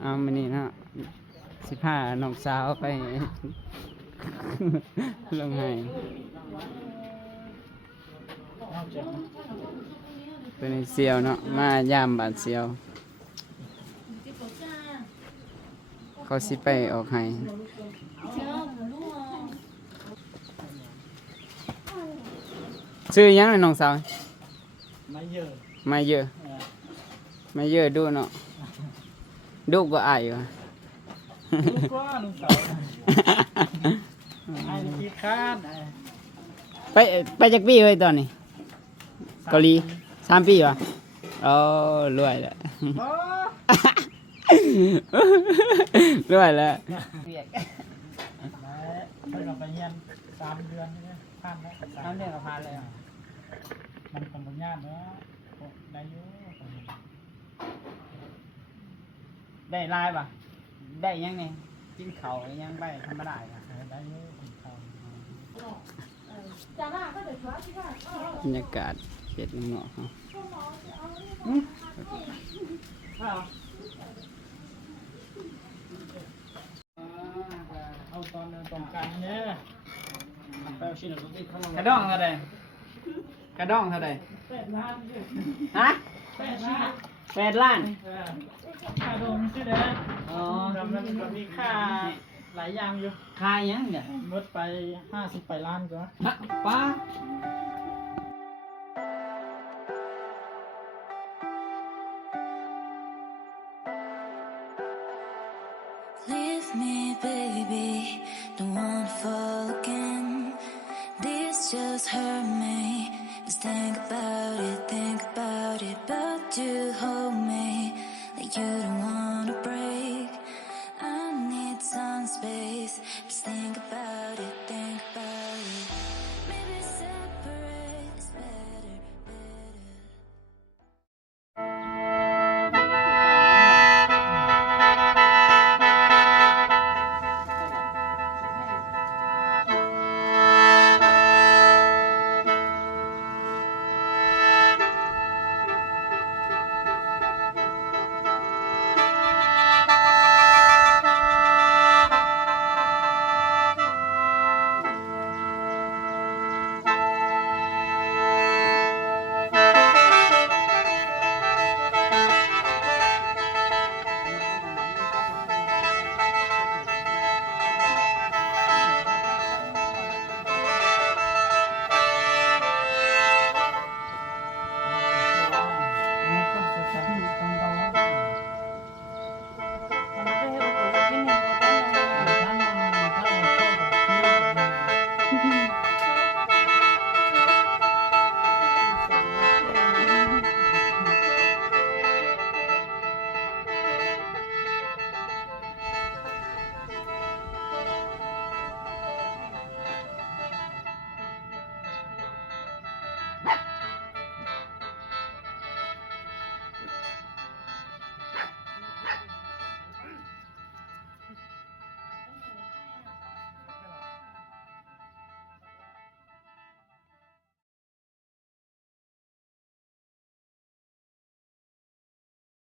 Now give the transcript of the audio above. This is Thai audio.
เอามานี่นะ15น้องสาวไป ลงให้เป็นเซียวเนาะมายามบาดเซียวเขาสิไปออกให้ชื่อยังเลยน้องสาวไม่เยอะไม่เยอะดูเนาะดูก็อายอยู่ลูกก็ลุงเต๋าไอ้ขี้ข้านไปจากปีเลยตอนนี้เกาหลี3 ปีวะอ๋อรวยแล้ว รวยแล้วไปกับไปเรียน3 เดือนนี่ผ่านแล้ว3 เดือนก็ผ่านเลยมันเป็นบุญญาเนาะได้เยอะได้ลายป่ะได้ยังไงกินเขายังไปธรรมดาป่ะได้เยอะกินข้าวบรรยากาศเขตเนาะเขาเอาตอนตรงกลางเนี่ยกระดองเท่าไหร่กระดองเท่าไหร่8 ล้านฮะ8 ล้าน8 ล้านค่าดมชื่อเด้ออ๋อมันมีค่าหลายอย่างอยู่ค่ายังเนี่ยหมดไป50 ล้านก็ป้าLeave me, baby, don't wanna fall again. This just hurt me. Just think about it, but you hold me like you don't wanna break. I need some space. Just think about it. Maybe separate is better. ต